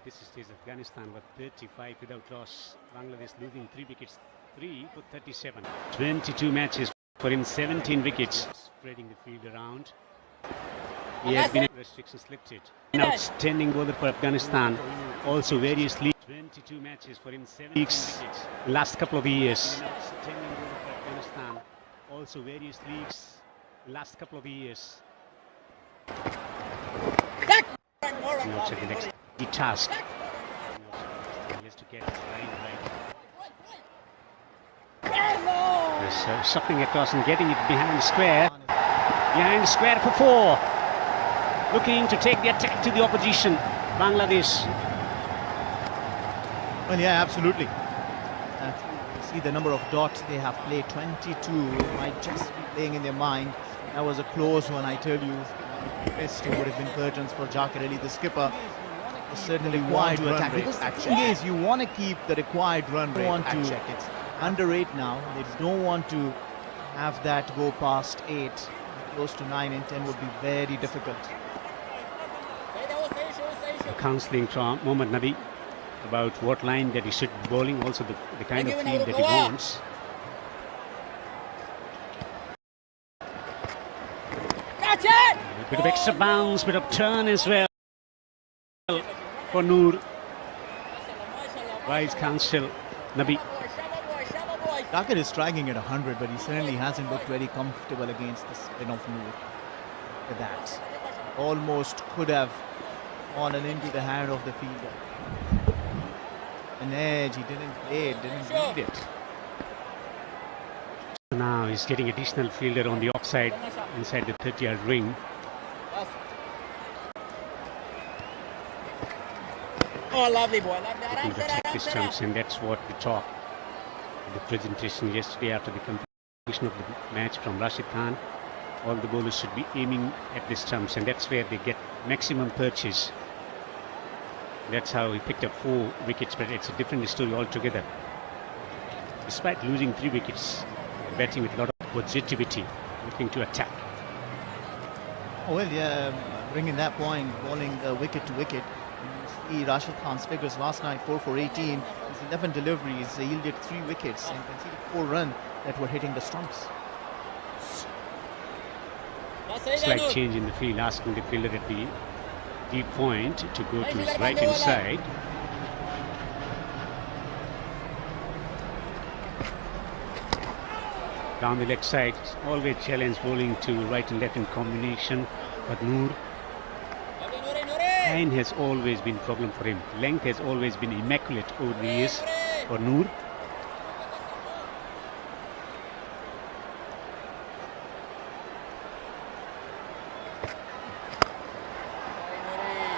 At this stage, Afghanistan were 35 without loss. Bangladesh losing 3 wickets, 3 for 37. 22 matches for him, 17 wickets. Spreading the field around. He has been restrictions lifted. An outstanding bowler for Afghanistan. Also various leagues. 22 matches for him, 7 leagues last couple of years. Outstanding bowler for Afghanistan. Also various leagues last couple of years. Not the next task. He has to get his line right. There's shuffling across and getting it behind the square. Behind the square for 4. Looking to take the attack to the opposition. Bangladesh. Well, yeah, absolutely. You see the number of dots they have played, 22. Might just be playing in their mind. That was a close one, I tell you. Best would have been curtains for Zakir Ali, the skipper. Certainly want to attack, because the thing is, you want to keep the required run rate. It's under 8 now. They don't want to have that go past 8. Close to 9 and 10 would be very difficult. Counselling from Mohammad Nabi about what line that he should be bowling, also the kind of field that he wants. A bit of extra bounce, bit of turn as well for Noor. Wise counsel, Nabi. Zakir is striking at 100, but he certainly hasn't looked very comfortable against the spin of Noor. Look at that. Almost could have fallen into the hand of the fielder. An edge, he didn't play it, didn't read it. Now he's getting additional fielder on the offside inside the 30-yard ring. Oh, lovely boy. Looking to attack the stumps, and that's what we talked in the presentation yesterday after the completion of the match from Rashid Khan. All the bowlers should be aiming at the stumps, and that's where they get maximum purchase. That's how he picked up 4 wickets, but it's a different story altogether. Despite losing 3 wickets, batting with a lot of positivity, looking to attack. Oh, well, yeah, bringing that point, bowling wicket to wicket. You see Rashid Khan's figures last night, 4 for 18. His 11 deliveries yielded 3 wickets and conceded 4 runs that were hitting the stumps. Slight change in the field, asking the fielder at the deep point to go to his right hand side. Down the leg side, always challenge bowling to right and left in combination, but Noor, line has always been a problem for him. Length has always been immaculate over the years for Noor.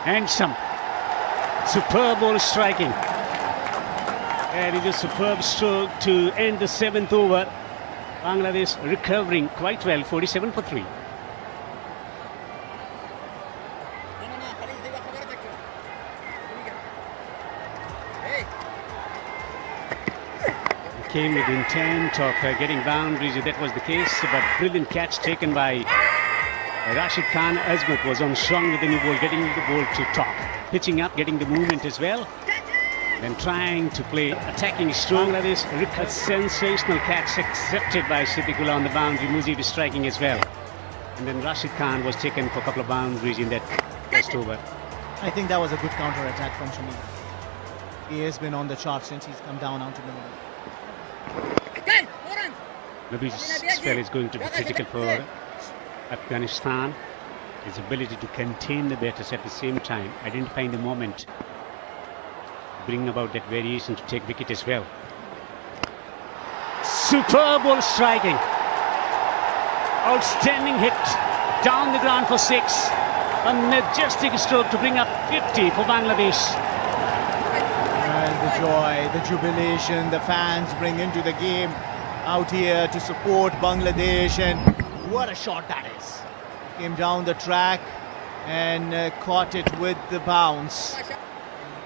And some superb ball striking. And it is a superb stroke to end the 7th over. Bangladesh recovering quite well, 47 for 3. Came with intent of getting boundaries, if that was the case, but brilliant catch taken by Rashid Khan. Azmat was on strong with the new ball, getting the ball to top, pitching up, getting the movement as well, then trying to play attacking strong. Bangladesh, a sensational catch accepted by Siddiqullah on the boundary. Mujib is striking as well, and then Rashid Khan was taken for a couple of boundaries in that first over. I think that was a good counter attack from Shamim. He has been on the chart since he's come down onto the middle. Nabi's spell is going to be critical for Afghanistan. His ability to contain the batters at the same time, identifying the moment, bring about that variation to take wicket as well. Superb ball striking. Outstanding hit down the ground for 6. A majestic stroke to bring up 50 for Bangladesh. And the joy, the jubilation the fans bring into the game out here to support Bangladesh, and what a shot that is. Came down the track and caught it with the bounce.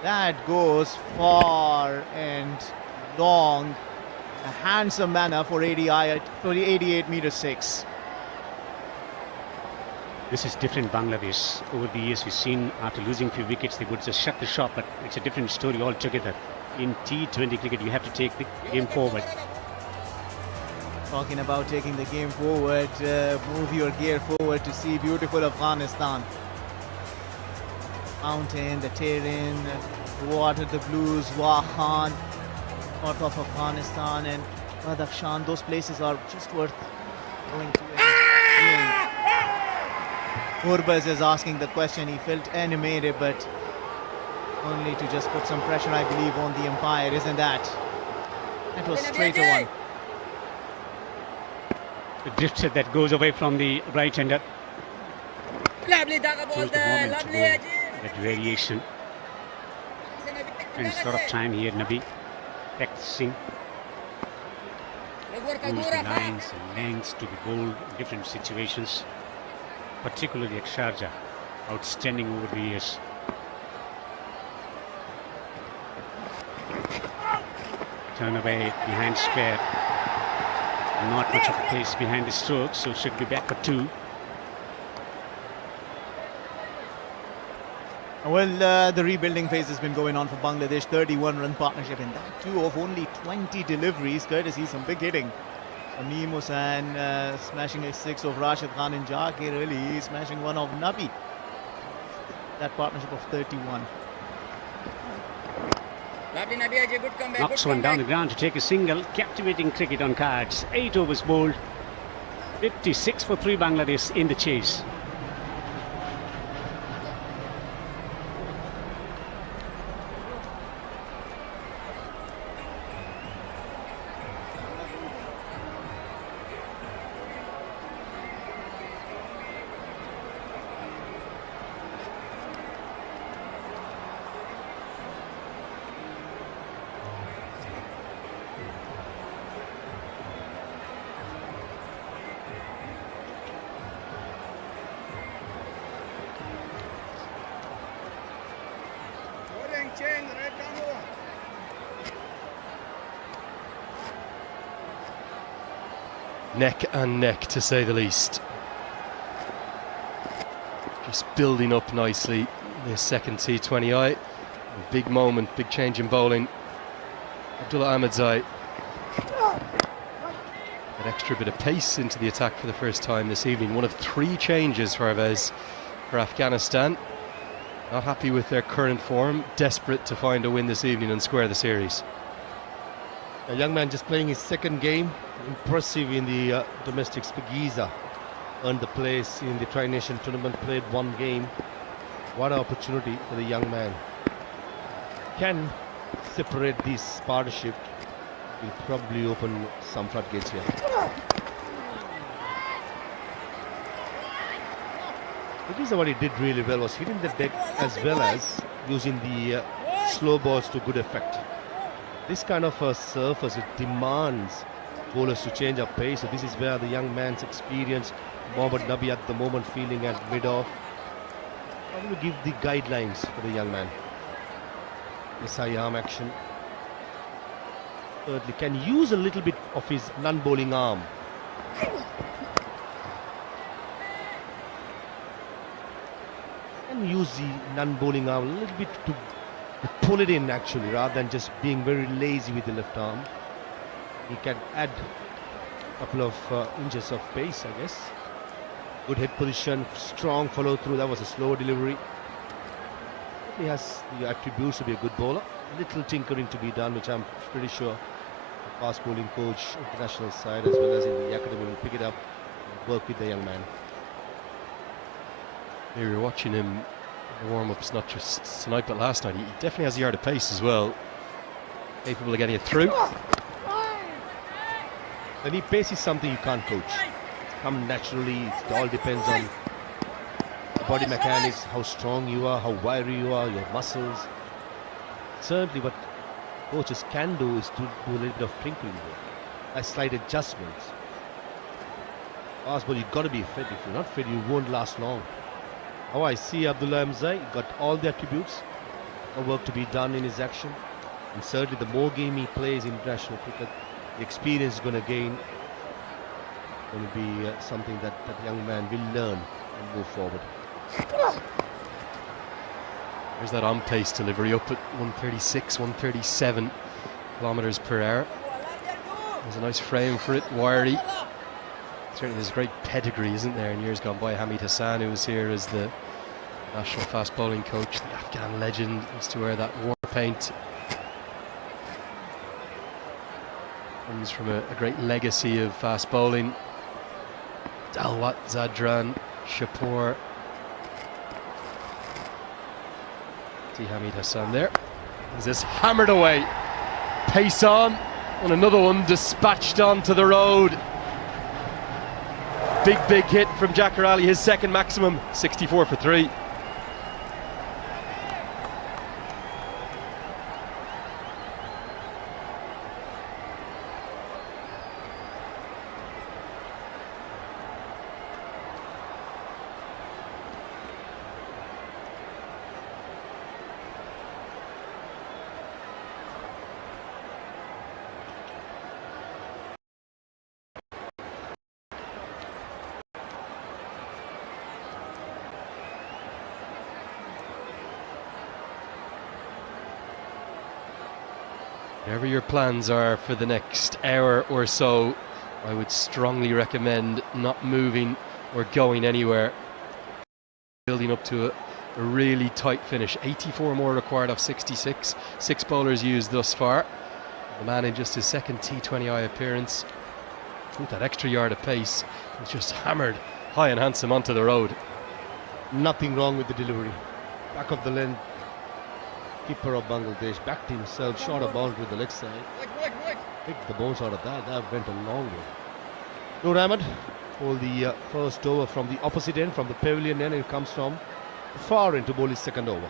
That goes far and long. A handsome manner for ADI at 88 meter 6. This is different Bangladesh. Over the years, we've seen after losing few wickets, they would just shut the shop, but it's a different story altogether. In T20 cricket, you have to take the game forward. Talking about taking the game forward, move your gear forward to see beautiful Afghanistan. Mountain, the Tehran, the water, the blues, Wahan, north of Afghanistan, and Badakhshan. Those places are just worth going to and seeing. Urbaz is asking the question. He felt animated, but only to just put some pressure, I believe, on the umpire, isn't that? That was straight one. The drifter that goes away from the right-hander. Lovely dagger ball Chose the there. moment to Lovely. go Ajit. that variation. And sort of time here, Nabi practicing. Moves the lines and lengths to be bowled in different situations, particularly at Sharjah. Outstanding over the years. Turn away behind square. Not much of a pace behind the stroke, so should be back for 2. Well, the rebuilding phase has been going on for Bangladesh. 31-run partnership, and that too of only 20 deliveries, courtesy some big hitting. Sameem Hussain smashing a 6 of Rashid Khan and Jakir Ali smashing 1 of Nabi. That partnership of 31. Lovely Nabi Ajit. Good comeback. Knocks Good one down the comeback. ground to take a single. Captivating cricket on cards. 8 overs bowled. 56 for 3 Bangladesh in the chase. Neck and neck, to say the least. Just building up nicely. This second T20I. Big moment, big change in bowling. Abdullah Ahmedzai. An extra bit of pace into the attack for the first time this evening. One of 3 changes for Arvez for Afghanistan. Not happy with their current form. Desperate to find a win this evening and square the series. A young man just playing his second game. Impressive in the domestic Spigiza. Earned the place in the Tri-Nation tournament, played 1 game. What an opportunity for the young man. Can separate this partnership. Will probably open some floodgates here. Spigiza, what he did really well was hitting the deck as well as using the slow balls to good effect. This kind of a surface, it demands bowlers to change up pace. So this is where the young man's experience, Mohammad Nabi at the moment feeling at mid-off. I'm going to give the guidelines for the young man. SI arm action. Thirdly, can use a little bit of his non-bowling arm. Can use the non-bowling arm a little bit to pull it in actually, rather than just being very lazy with the left arm. He can add a couple of inches of pace, I guess. Good head position, strong follow through. That was a slow delivery. He has the attributes to be a good bowler. Little tinkering to be done, which I'm pretty sure the fast bowling coach, international side as well as in the academy, will pick it up and work with the young man. We were watching him in the warm-ups, not just tonight but last night. He definitely has the art of pace as well. Capable of getting it through. And he pace is something you can't coach. It's come naturally. It all depends on body mechanics, how strong you are, how wiry you are, your muscles. Certainly what coaches can do is to do a little bit of tinkering there, slight adjustments. Fast ball, you've got to be fit. If you're not fit, you won't last long. How I see Abdullah Ahmedzai, got all the attributes of work to be done in his action. And certainly the more game he plays in international cricket, the experience is going to gain. Going to be something that that young man will learn and move forward. There's that on-pace delivery up at 136, 137 kilometers per hour. There's a nice frame for it, wiry. Certainly there's a great pedigree, isn't there, in years gone by. Hamid Hassan, who was here as the national fast bowling coach, the Afghan legend, used to wear that war paint. Comes from a great legacy of fast bowling. Dalwat, Zadran, Shapur. See Hamid Hassan there. He's just hammered away. Pace on, and another one dispatched onto the road. Big hit from Jakar Ali, his second maximum, 64 for 3. Whatever your plans are for the next hour or so, I would strongly recommend not moving or going anywhere. Building up to a really tight finish. 84 more required off 66. 6 bowlers used thus far. The man in just his second T20I appearance, with that extra yard of pace, was just hammered high and handsome onto the road. Nothing wrong with the delivery. Back of the length. Keeper of Bangladesh backed himself, shot a boundary to the leg side. Picked the bones out of that. That went a long way. Noor Ahmed hold the first over from the opposite end, from the pavilion end. It comes from far into bowl his second over.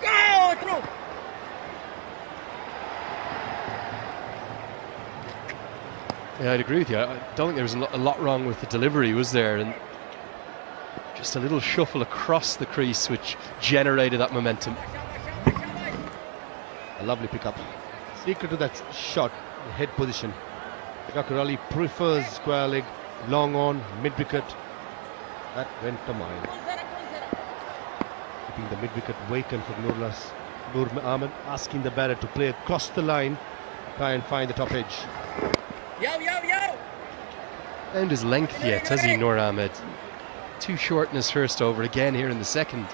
Go through. Yeah, I'd agree with you. I don't think there was a lot wrong with the delivery, was there? And just a little shuffle across the crease which generated that momentum. A lovely pickup. Secret to that shot, the head position. Jakar Ali prefers square leg, long on, mid wicket. That went to mine. Keeping the mid wicket vacant for Noor Ahmed, asking the batter to play across the line, try and find the top edge. Yo. Found his length yet, has he, Noor Ahmed? Too short in his first over, again here in the second.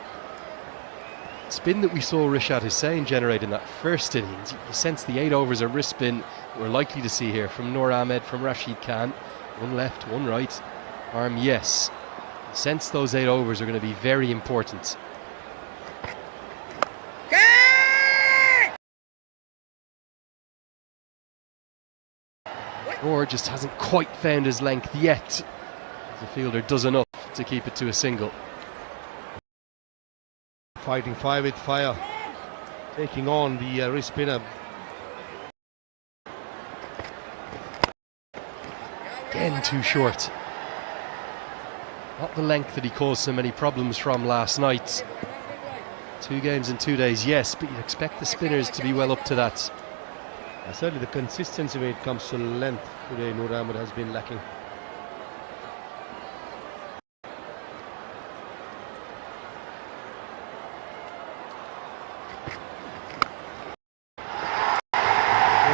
Spin that we saw Rishad Hussain generate in that first innings. You sense the 8 overs of wrist spin we're likely to see here from Noor Ahmed, from Rashid Khan. One left, one right. Arm, yes. You sense those 8 overs are going to be very important. Or just hasn't quite found his length yet. The fielder does enough to keep it to a single. Fighting fire with fire. Taking on the wrist spinner. Again too short. Not the length that he caused so many problems from last night. 2 games in 2 days, yes, but you'd expect the spinners to be well up to that. Certainly the consistency when it comes to length today, Noor Ahmed has been lacking.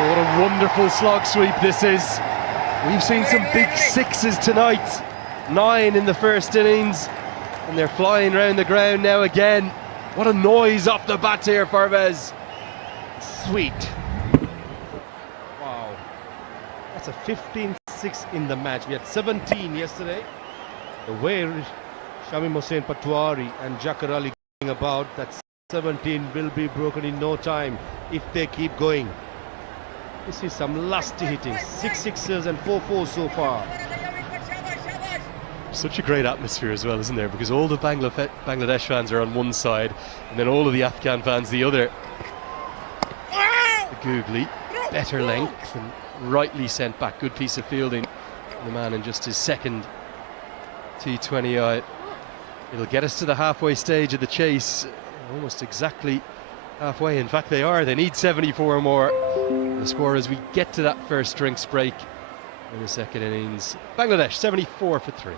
What a wonderful slog sweep this is. We've seen some big 6s tonight. 9 in the first innings, and they're flying around the ground now again. What a noise off the bat here, Parvez. Sweet. Wow. That's a 15-6 in the match. We had 17 yesterday. The way Shamim Hossain Patwari and Jakar Ali going about, that 17 will be broken in no time if they keep going. This is some lusty hitting. 6 sixes and 4 fours so far. Such a great atmosphere as well, isn't there? Because all the Bangladesh fans are on one side, and then all of the Afghan fans the other. The googly, better length, and rightly sent back. Good piece of fielding. The man in just his second T20I. It'll get us to the halfway stage of the chase. Almost exactly halfway. In fact, they are. They need 74 more. The score as we get to that first drinks break in the second innings. Bangladesh 74 for 3.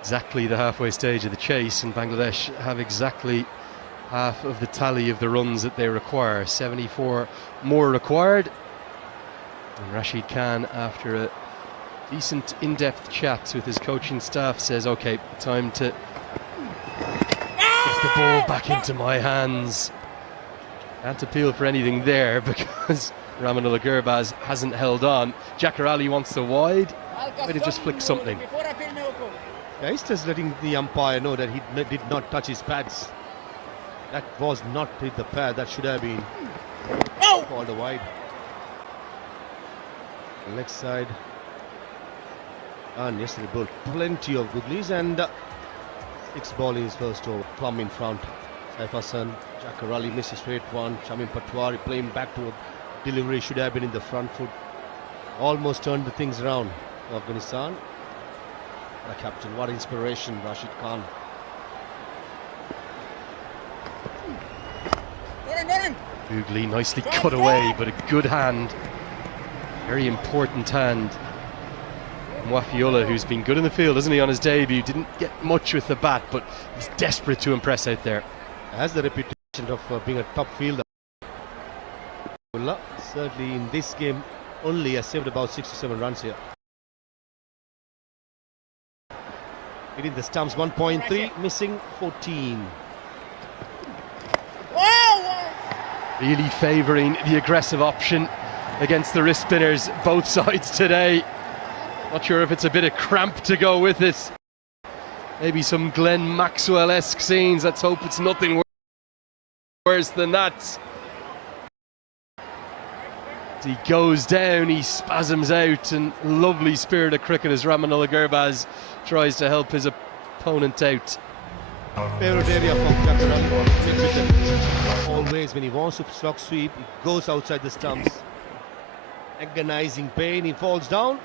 Exactly the halfway stage of the chase, and Bangladesh have exactly half of the tally of the runs that they require. 74 more required. And Rashid Khan, after a decent in-depth chat with his coaching staff, says, okay, time to get the ball back into my hands. Can't appeal for anything there because Ramanullah Gurbaz hasn't held on. Jakar Ali wants the wide. Might have just flicked something. Yeah, he's just letting the umpire know that he did not touch his pads. That was not with the pad. That should have been called a wide. Leg side. And yesterday bowled plenty of goodlies, and 6 ball in his first over. Plum in front. Saif Hassan, Jakar Ali misses straight one. Shamim Patwari playing back to delivery, should have been in the front foot. Almost turned the things around for Afghanistan. What a captain, what inspiration, Rashid Khan. Googly nicely cut away, but a good hand. Very important hand. Mwafiullah, who's been good in the field, hasn't he, on his debut, didn't get much with the bat, but he's desperate to impress out there. Has the reputation of being a top fielder. Certainly in this game only has saved about 6 to 7 runs here. Hitting the stumps, 1.3, missing 14. Really favouring the aggressive option against the wrist spinners, both sides today. Not sure if it's a bit of cramp to go with it. Maybe some Glenn Maxwell-esque scenes. Let's hope it's nothing worse than that. As he goes down, he spasms out, and lovely spirit of cricket as Ramanullah Gurbaz tries to help his opponent out. Favorite area for Jakar Ali. Always when he wants to slog sweep, he goes outside the stumps. Agonizing pain, he falls down.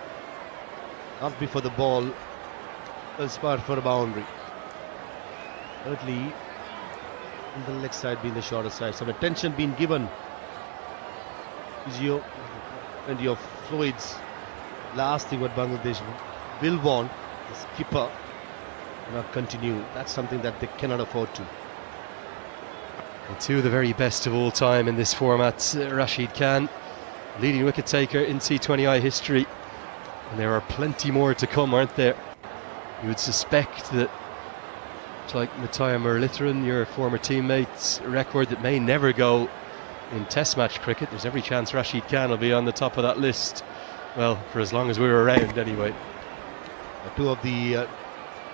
Not before the ball. Well spot for a boundary. Thirdly, on the leg side being the shorter side, some attention being given. Physio, plenty of fluids. Last thing what Bangladesh will want is skipper not continue. That's something that they cannot afford to. And two of the very best of all time in this format, Rashid Khan, leading wicket taker in T20I history, And there are plenty more to come, aren't there? You would suspect that, it's like Matthias Muralitharan, your former teammate's record that may never go in Test match cricket. There's every chance Rashid Khan will be on the top of that list. Well, for as long as we're around, anyway. Two of the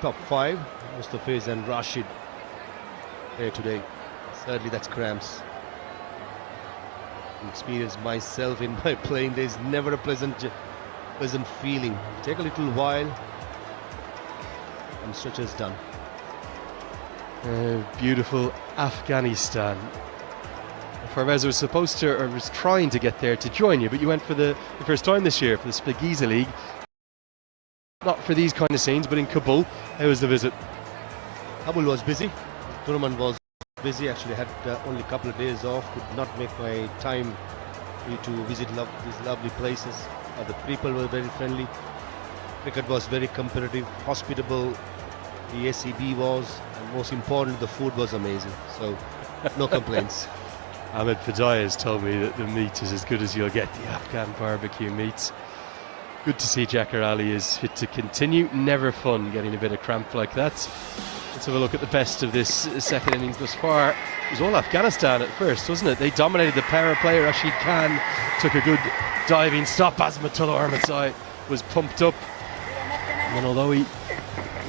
top 5, Mustafiz and Rashid, there today. Certainly, that's cramps. Experience myself in my playing days, never a pleasant feeling. Take a little while and stretcher's done. Beautiful Afghanistan. Parvez was supposed to, or was trying to get there to join you, but you went for the first time this year for the Spigisa League. Not for these kind of scenes, but in Kabul. How was the visit? Kabul was busy. Tournament was busy. Actually, had only a couple of days off. Could not make my time to visit these lovely places. The people were very friendly. Cricket was very competitive, hospitable. The SCB was, and most importantly, the food was amazing. So, no complaints. Ahmed Fadai has told me that the meat is as good as you'll get, the Afghan barbecue meats. Good to see Jakar Ali is fit to continue. Never fun getting a bit of cramp like that. Let's have a look at the best of this second innings thus far. It was all Afghanistan at first, wasn't it? They dominated the power play. Rashid Khan took a good diving stop. Azmatullah Ahmadzai was pumped up. And then although he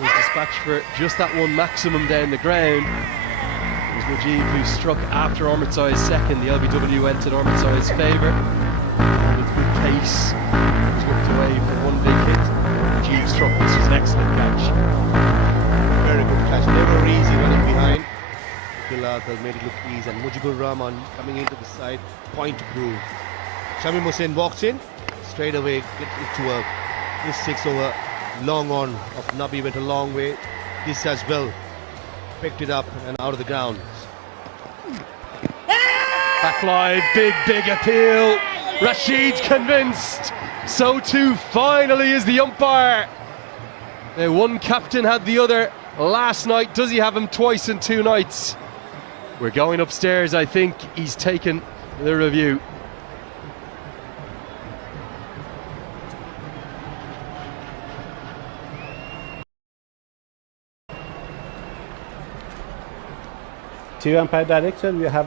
was dispatched for just that one maximum down the ground, it was Mujib who struck after Ahmadzai's second. The LBW went in Ahmadzai's favour. With good pace, was whipped away for one big hit. Mujib struck. This was an excellent catch. Very good catch. Never easy running behind. Bilal made it look easy, and Mujibur Rahman coming into the side, point to prove. Shamim Hussain walks in, straight away get it to work. This 6 over long on of Nabi went a long way. This as well picked it up and out of the ground. Back line, big appeal. Rashid's convinced. So too finally is the umpire. Now one captain had the other last night. Does he have him twice in 2 nights? We're going upstairs. I think he's taken the review. TV umpire director, we have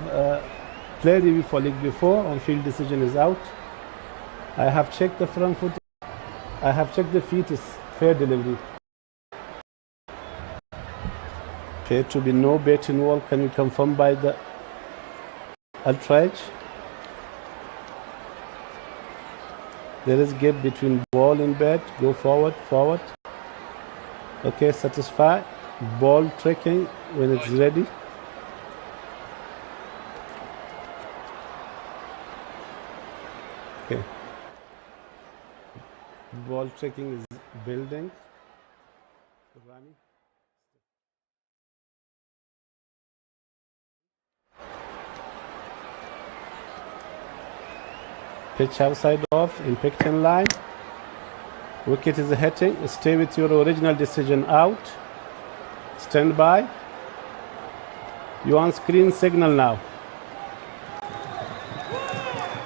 play review for league before. On field decision is out. I have checked the front foot. I have checked the feet is fair delivery. Appear to be no bet involved. Can you confirm by the ultrage? There is gap between ball and bat. Go forward. Okay, satisfy. Ball tracking when it's ready. Okay. Ball tracking is building. Running. Pitch outside off, impact in line. Wicket is hitting. Stay with your original decision out. Stand by. You on screen signal now.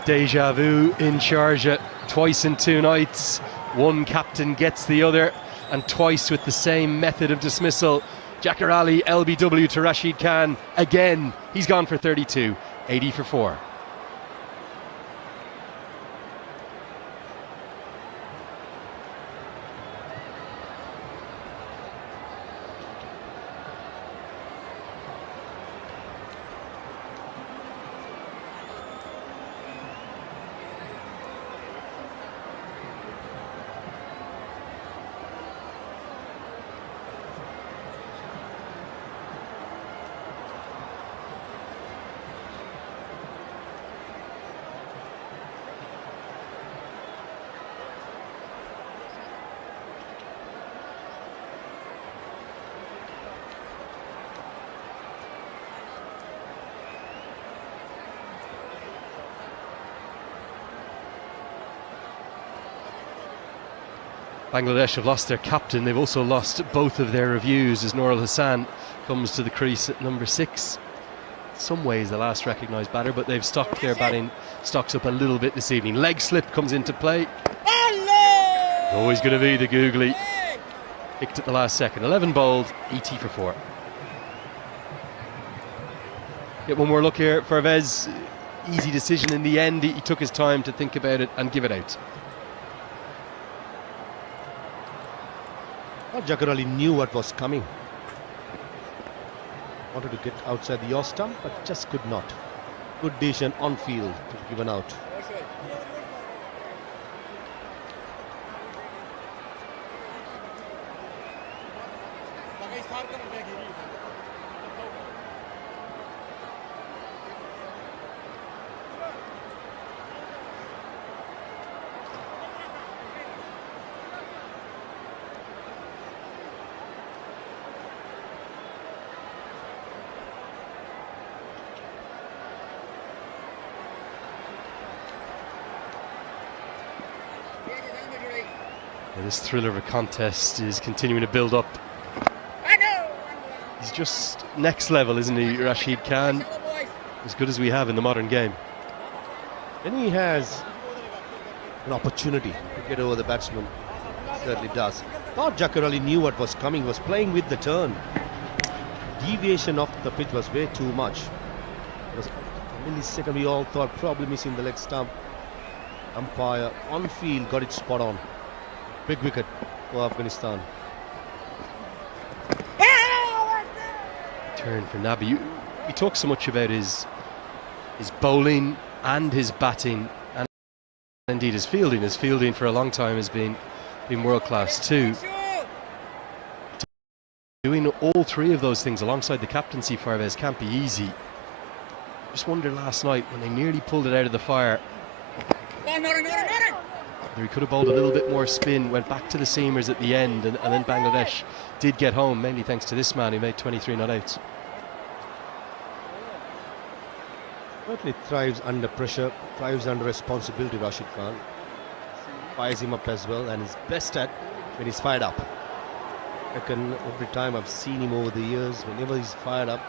Deja vu in Sharjah, twice in 2 nights. One captain gets the other, and twice with the same method of dismissal. Jakar Ali, LBW to Rashid Khan. Again, he's gone for 32, 80 for 4. Bangladesh have lost their captain. They've also lost both of their reviews as Noor Hassan comes to the crease at number 6. In some ways the last recognised batter, but they've stocked their batting stocks up a little bit this evening. Leg slip comes into play. Always going to be the googly. Kicked at the last second. 11 bowled, 80 for 4. Get one more look here. Parvez, easy decision in the end. He took his time to think about it and give it out. Jaggarali knew what was coming. Wanted to get outside the off stump, but just could not. Good decision on field to give an out. This thriller of a contest is continuing to build up. He's just next level, isn't he, Rashid Khan? As good as we have in the modern game. Then he has an opportunity to get over the batsman. Certainly does. Thought Jaggarali knew what was coming, was playing with the turn. Deviation of the pitch was way too much. It was a millisecond, we all thought probably missing the leg stump. Umpire on field got it spot on. Big wicket for Afghanistan. Turn for Nabi. We talk so much about his bowling and his batting, and indeed his fielding. His fielding for a long time has been world class too. Doing all three of those things alongside the captaincy, Parvez, can't be easy. Just wonder last night when they nearly pulled it out of the fire. He could have bowled a little bit more spin, went back to the seamers at the end, and then Bangladesh did get home, mainly thanks to this man who made 23 not outs. Certainly thrives under pressure, thrives under responsibility, Rashid Khan. Fires him up as well, and is best at when he's fired up. I reckon every time I've seen him over the years, whenever he's fired up,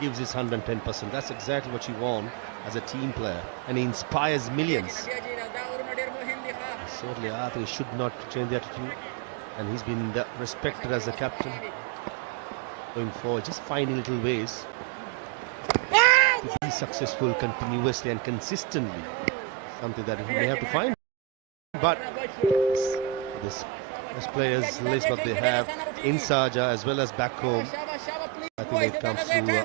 he gives his 110%. That's exactly what you want as a team player, and he inspires millions. Certainly, I think he should not change the attitude, and he's been respected as a captain going forward, just finding little ways to be successful continuously and consistently. Something that he may have to find, but this players list what they have in Sharjah as well as back home. I think when it comes to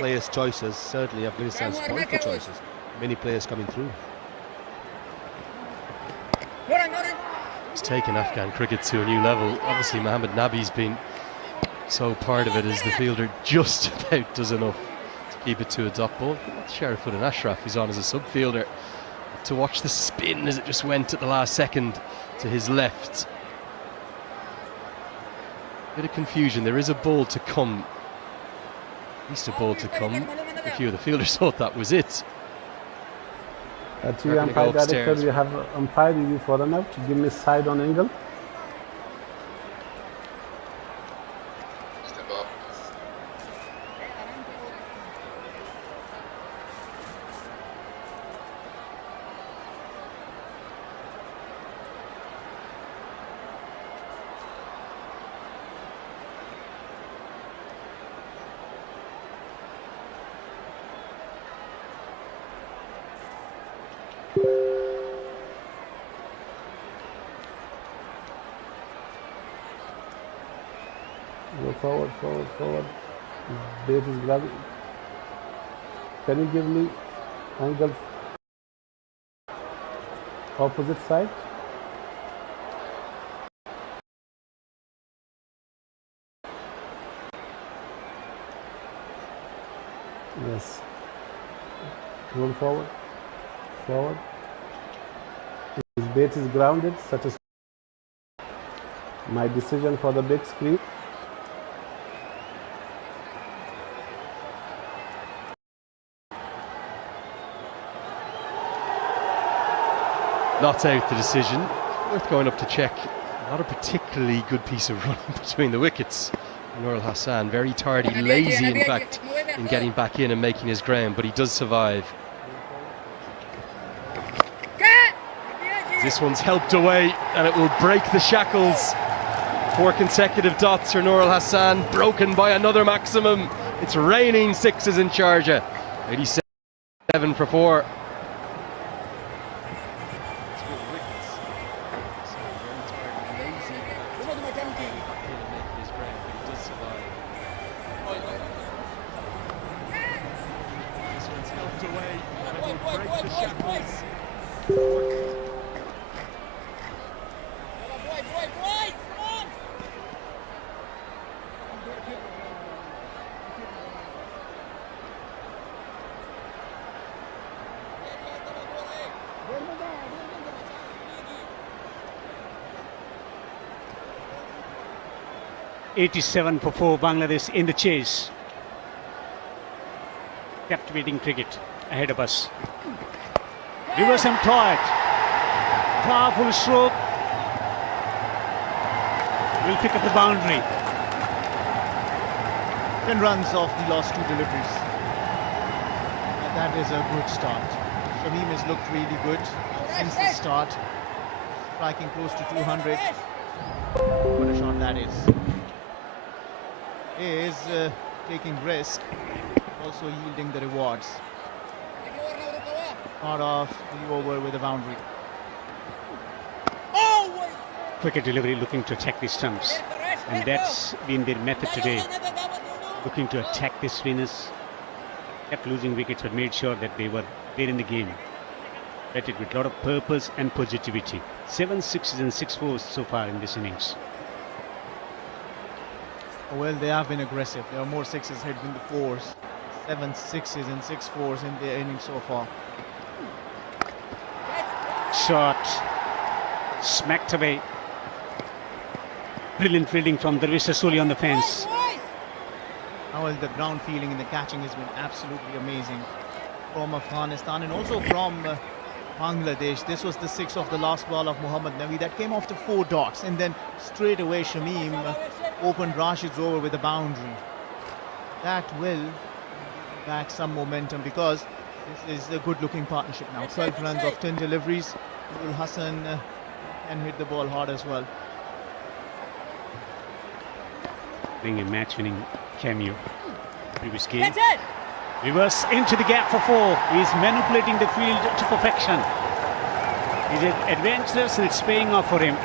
players' choices, certainly Afghanistan's spoiled for choices. Many players coming through. It's taken Afghan cricket to a new level. Obviously Mohammad Nabi's been so part of it as the fielder just about does enough to keep it to a dot ball. Sheriff and Ashraf, who's on as a sub-fielder, to watch the spin as it just went at the last second to his left. Bit of confusion. There is a ball to come. At least a ball to come. A few of the fielders thought that was it. To umpire director, you have umpired you for an out. Give me side on angle. Go forward, forward, forward. Bait is grabbing. Can you give me angle opposite side? Yes. Roll forward, forward. His bait is grounded. Satisfied. My decision for the big screen. Not out, the decision. Worth going up to check. Not a particularly good piece of running between the wickets. Nurul Hassan, very tardy, lazy in fact, in getting back in and making his ground, but he does survive. This one's helped away, and it will break the shackles. 4 consecutive dots for Nur Al Hassan, broken by another maximum. It's raining sixes in Sharjah. 87 for 4. '87 for 4, Bangladesh in the chase. Captivating cricket ahead of us. Reverse employed. Powerful stroke. Will pick up the boundary. 10 runs off the last 2 deliveries. And that is a good start. Shamim has looked really good since the start. Striking close to 200. What a shot that is. He is taking risk, also yielding the rewards. Part of the over with a boundary. Cricket delivery looking to attack the stumps. And that's been their method today. Looking to attack the spinners. Kept losing wickets but made sure that they were there in the game. Batted with a lot of purpose and positivity. 7 sixes and 6 fours so far in this innings. Well, they have been aggressive. There are more sixes hit than the fours. 7 sixes and 6 fours in their innings so far. Shot. Smacked away. Brilliant fielding from Darvish Rasuli on the fence. Well, the ground feeling in the catching has been absolutely amazing from Afghanistan and also from Bangladesh. This was the 6 of the last ball of Mohammad Nabi that came after 4 dots, and then straight away Shamim opened Rashid's over with a boundary. That will give back some momentum because this is a good looking partnership now. 12 runs of 10 deliveries. Nur Al Hassan can hit the ball hard as well. Playing a match-winning cameo previous game. Reverse into the gap for 4. He's manipulating the field to perfection. He's adventurous and it's paying off for him.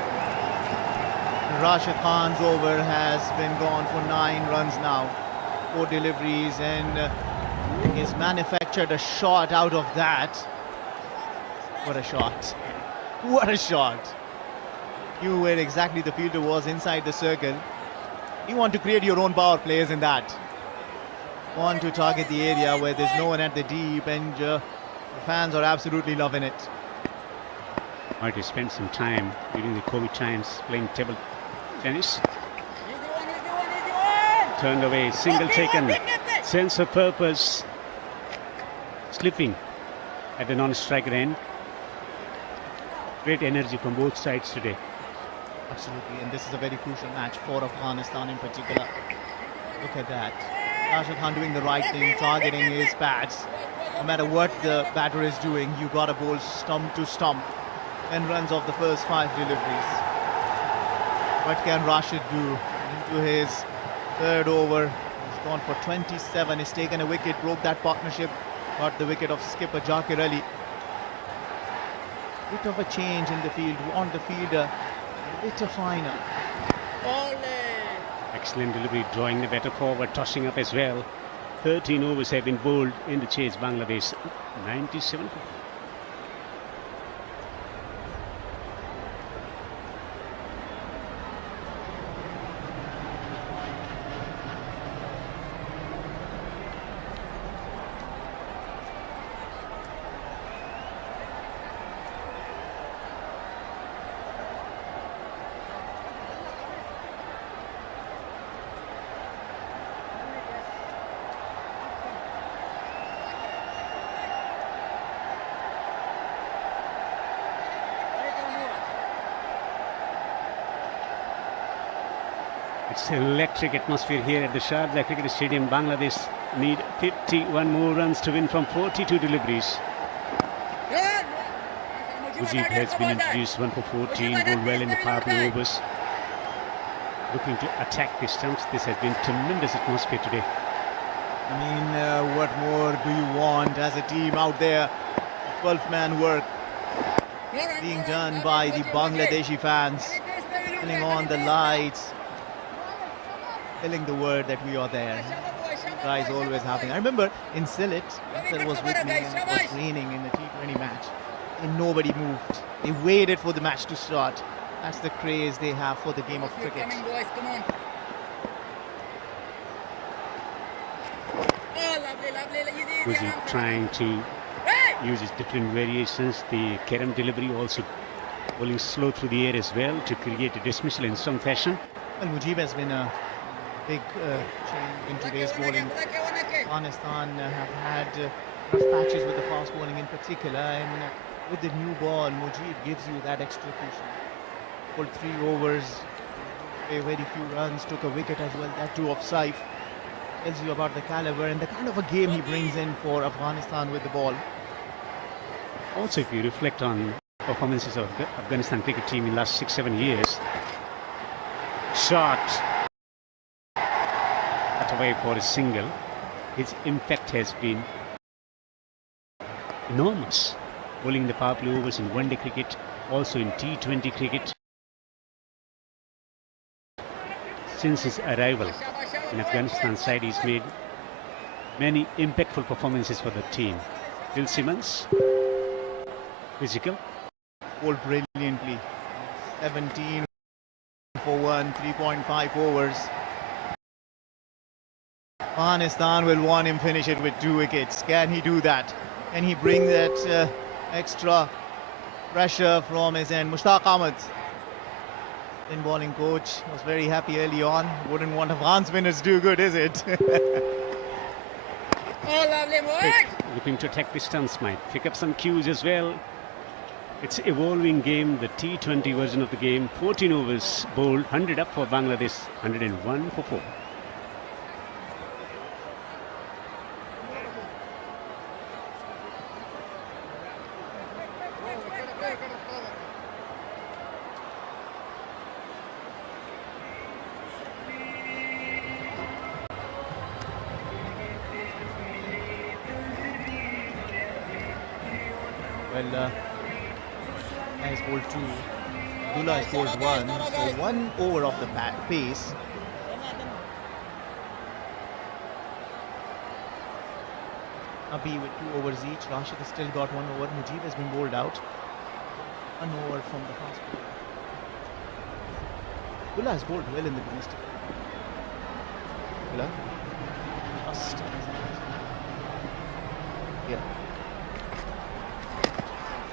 Rashid Khan's over has been gone for 9 runs now. 4 deliveries, and he's manufactured a shot out of that. What a shot. What a shot. Knew where exactly the fielder was inside the circle. You want to create your own power plays in that. Want to target the area where there's no one at the deep, and the fans are absolutely loving it. Might have spent some time during the COVID times playing table tennis. Turned away, single taken, sense of purpose, slipping at the non-striker end. Great energy from both sides today. Absolutely, and this is a very crucial match for Afghanistan in particular. Look at that. Rashid Khan doing the right thing, targeting his bats. No matter what the batter is doing, you got to bowl stump to stump. 10 runs off the first 5 deliveries. What can Rashid do? Into his 3rd over. He's gone for 27. He's taken a wicket, broke that partnership. Got the wicket of skipper Jakir Ali. Bit of a change in the field. On the fielder, a bit finer. Excellent delivery, drawing the batter forward, tossing up as well. 13 overs have been bowled in the chase. Bangladesh 97. It's an electric atmosphere here at the Sharjah Cricket Stadium. Bangladesh need 51 more runs to win from 42 deliveries. Mujib has been introduced, 1 for 14, bowled well in the power play overs. Looking to attack the stumps. This has been tremendous atmosphere today. I mean, what more do you want as a team out there? 12-man work being done by the Bangladeshi fans, putting on the lights, telling the world that we are there. Guys always happening. I remember in Sylhet, Akhtar was with me and it was raining in the T20 match, and nobody moved. They waited for the match to start. That's the craze they have for the game of cricket. Mujib trying to use his different variations. The Kerem delivery also bowling slow through the air as well to create a dismissal in some fashion. Well, Mujib has been a big change in today's bowling. Afghanistan have had rough patches with the fast bowling in particular, and with the new ball, Mujib gives you that extra cushion. Bowled 3 overs, very few runs, took a wicket as well, that too off Saif. Tells you about the caliber and the kind of a game he brings in for Afghanistan with the ball. Also, if you reflect on performances of the Afghanistan cricket team in the last 6-7 years, shot cut away for a single, his impact has been enormous. Bowling the power play overs in one-day cricket, also in T20 cricket. Since his arrival in Afghanistan side, he's made many impactful performances for the team. Phil Simmons, physical. Bowled brilliantly. 17 for 1, 3.5 overs. Afghanistan will want him finish it with 2 wickets. Can he do that? Can he bring that extra pressure from his end? Mushtaq Ahmed, in bowling coach, was very happy early on. Wouldn't want Afghan spinners to do good, is it? Looking to attack the stumps, might pick up some cues as well. It's evolving game, the T20 version of the game. 14 overs bowled, 100 up for Bangladesh, 101 for 4. Well, has bowled 2. Abdullah has bowled 1. So 1 over of the pace. Nabi with 2 overs each. Rashid has still got 1 over. Mujib has been bowled out. 1 over from the fast bowler. Abdullah has bowled well in the domestic. Abdullah. Just here.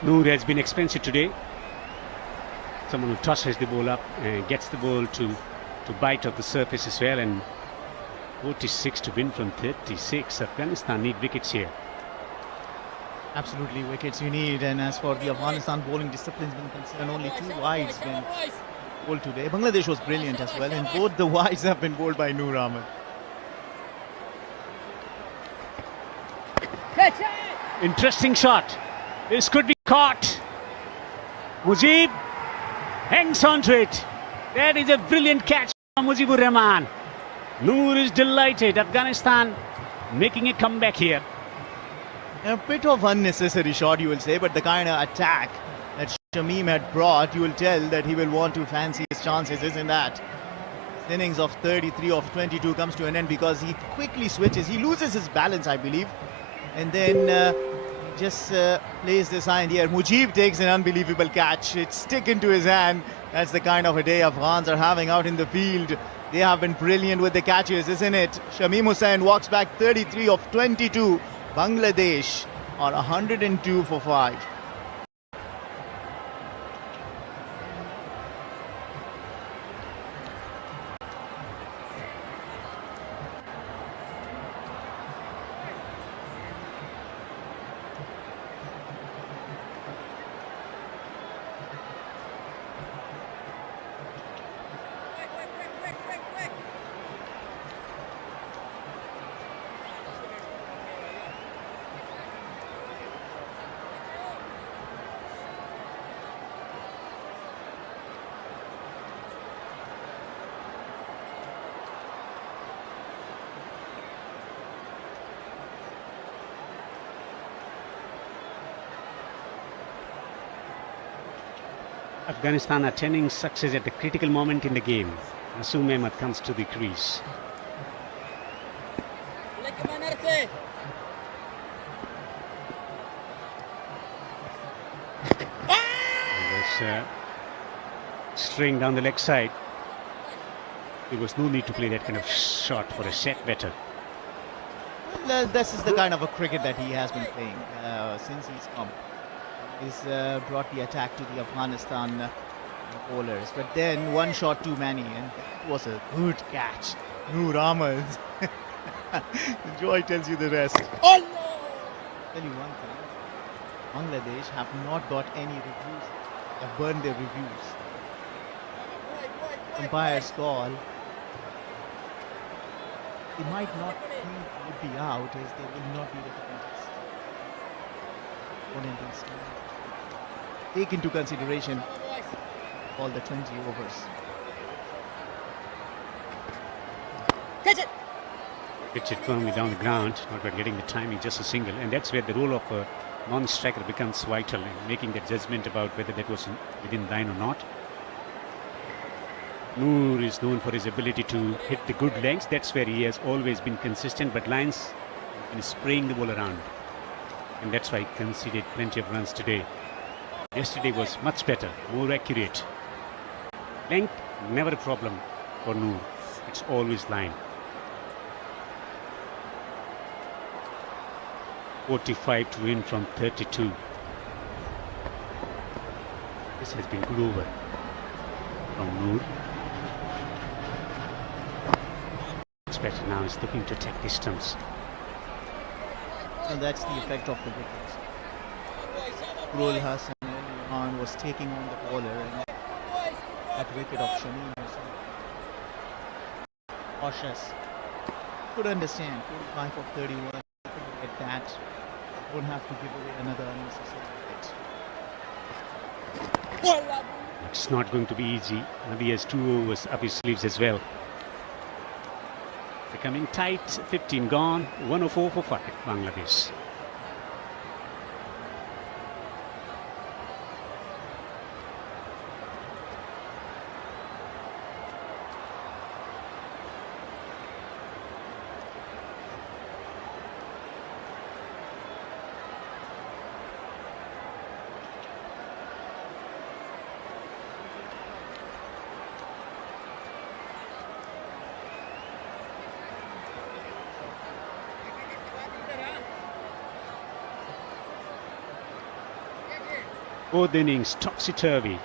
Noor has been expensive today. Someone who tosses the ball up and gets the ball to bite off the surface as well. And 46 to win from 36. Afghanistan need wickets here. Absolutely, wickets you need. And as for the Afghanistan bowling discipline's been concerned, only 2 wides been bowled today. Bangladesh was brilliant as well, and both the wides have been bowled by Noor Ahmed. Interesting shot. This could be caught. Mujib hangs on to it. That is a brilliant catch from Mujibur Rahman. Noor is delighted. Afghanistan making a comeback here. A bit of unnecessary shot, you will say, but the kind of attack that Shamim had brought, you will tell that he will want to fancy his chances, isn't that? His innings of 33 of 22 comes to an end because he quickly switches. He loses his balance, I believe, and then just plays this high in the air. Mujib takes an unbelievable catch. It's sticking to his hand. That's the kind of a day Afghans are having out in the field. They have been brilliant with the catches, isn't it? Shamim Hussain walks back 33 of 22. Bangladesh are 102 for 5. Afghanistan attaining success at the critical moment in the game. Naseem Ahmed comes to the crease. There's string down the leg side. There was no need to play that kind of shot for a set better. Well, this is the kind of a cricket that he has been playing since he's come. He's brought the attack to the Afghanistan bowlers, but then one shot too many, and that was a good catch. Noor Ahmed. Joy tells you the rest. Oh no! Tell you one thing, Bangladesh have not got any reviews. Have burned their reviews. Umpire's call. They might not think would be out as they will not be the contest. Take into consideration all the 20 overs. Catch it! Pitch it firmly down the ground, not quite getting the timing, just a single. And that's where the role of a non-striker becomes vital in making that judgment about whether that was within line or not. Noor is known for his ability to hit the good lengths. That's where he has always been consistent, but Lyons is spraying the ball around. And that's why he conceded plenty of runs today. Yesterday was much better, more accurate. Length, never a problem for Noor. It's always line. 45 to win from 32. This has been good over from Noor. It's better now. He's looking to take distance. And that's the effect of the wickets. Rul Hassan early on was taking on the bowler, and that wicket of Shamim was cautious. Could understand 45 of 31. At that, won't have to give away another unnecessary wicket. It's not going to be easy. Nabi has 2 overs up his sleeves as well. Becoming tight. 15 gone. 104 for 5. Bangladesh. Both innings topsy-turvy,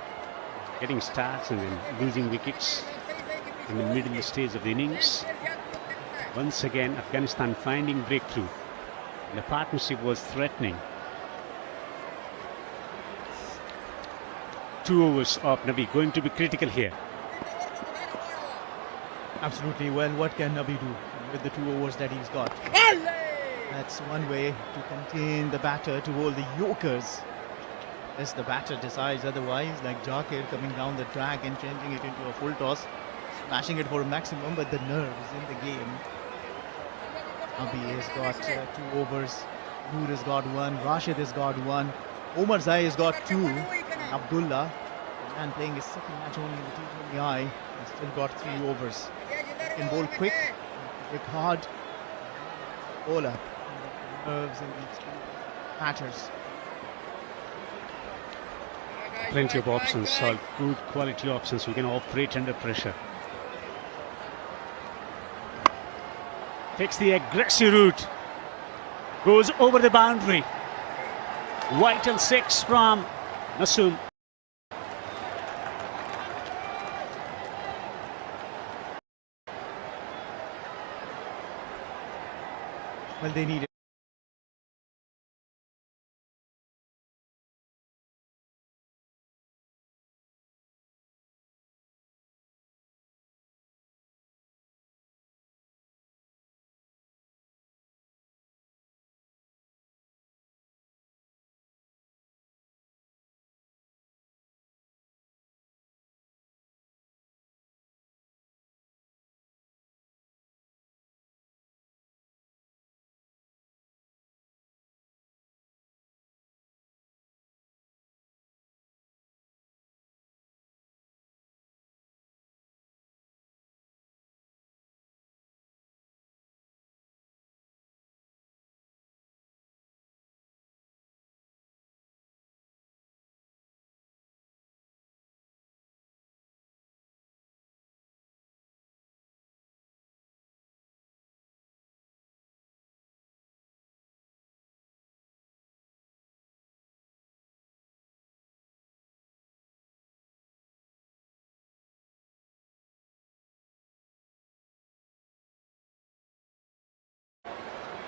getting starts and then losing wickets in the middle stage of the innings. Once again, Afghanistan finding breakthrough. And the partnership was threatening. 2 overs of Nabi going to be critical here. Absolutely. Well, what can Nabi do with the 2 overs that he's got? That's one way to contain the batter to hold the Yorkers. As the batter decides otherwise, like Jakir coming down the track and changing it into a full toss, smashing it for a maximum, but the nerves in the game. Nabi has got 2 overs, Noor has got 1, Rashid has got 1, Omar Zai has got 2, Abdullah, the man playing his second match only in the T20I, has still got 3 overs. Can bowl quick hard, bowler, nerves in these 2 batters. Plenty of options, all good quality options who can operate under pressure. Takes the aggressive route, goes over the boundary. Vital 6 from Naseem. Well, they need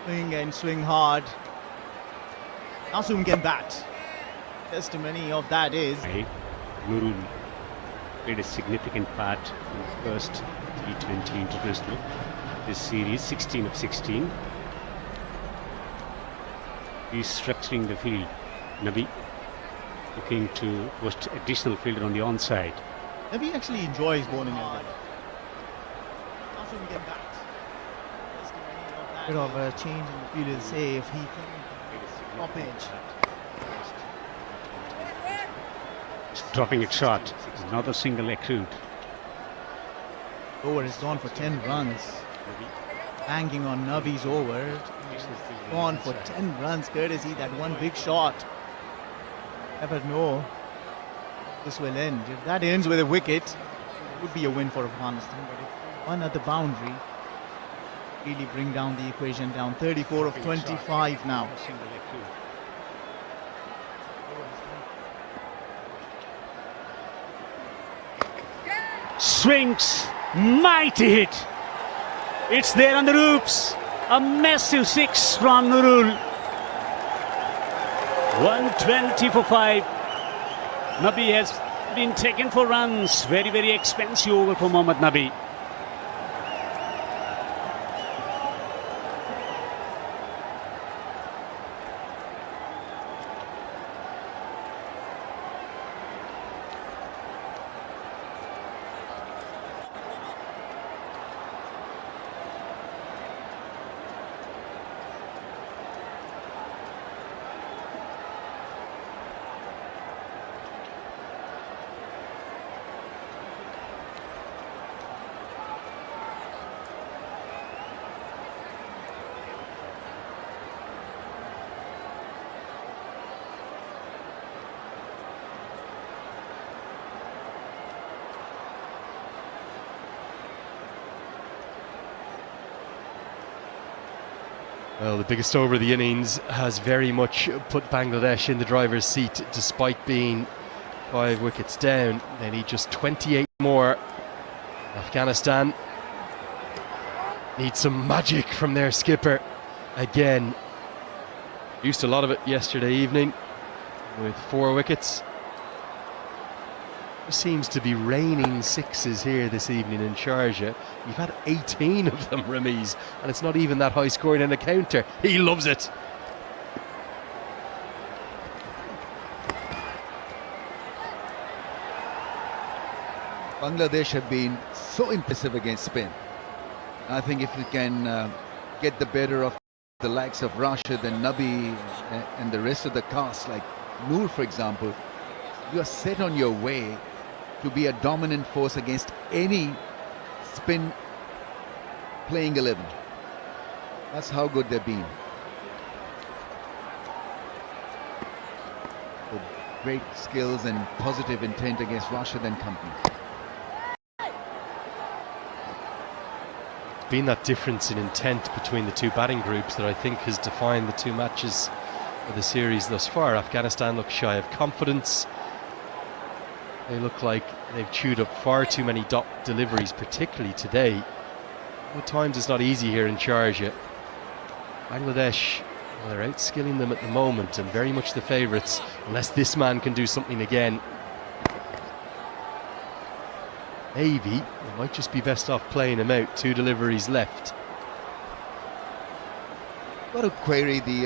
swing and swing hard. Naseem can bat. Testimony of that is Nurul played a significant part in the first T20 international this series, 16 of 16. He's structuring the field. Nabi looking to post additional fielder on the onside. Maybe he actually enjoys bowling like that. Naseem can bat. Bit of a change in the field is say if he can top edge. Dropping it short. Another single accrued. Over is gone for 10 runs. Banging on Nabi's over. Gone for 10 runs courtesy that one big shot. Never know this will end. If that ends with a wicket, it would be a win for Afghanistan. But if one at the boundary, really bring down the equation down. 34 of 25 now. Swings, mighty hit. It's there on the ropes. A massive six from Nurul. 120 for 5. Nabi has been taken for runs. Very, very expensive over for Mohammad Nabi. Well, the biggest over of the innings has very much put Bangladesh in the driver's seat, despite being 5 wickets down. They need just 28 more. Afghanistan need some magic from their skipper again. Used a lot of it yesterday evening with 4 wickets. It seems to be raining sixes here this evening in Sharjah. You've had 18 of them, Ramiz, and it's not even that high scoring in a counter. He loves it. Bangladesh have been so impressive against spin. I think if we can get the better of the likes of Rashid and Nabi and the rest of the cast, like Noor, for example, you are set on your way to be a dominant force against any spin playing 11. That's how good they've been. With great skills and positive intent against Rashid and company. Been that difference in intent between the two batting groups that I think has defined the 2 matches of the series thus far. Afghanistan look shy of confidence. They look like they've chewed up far too many dot deliveries, particularly today. At times it's not easy here in Sharjah. Bangladesh, well, they're outskilling them at the moment and very much the favourites, unless this man can do something again. Maybe it might just be best off playing him out. 2 deliveries left. Got to query the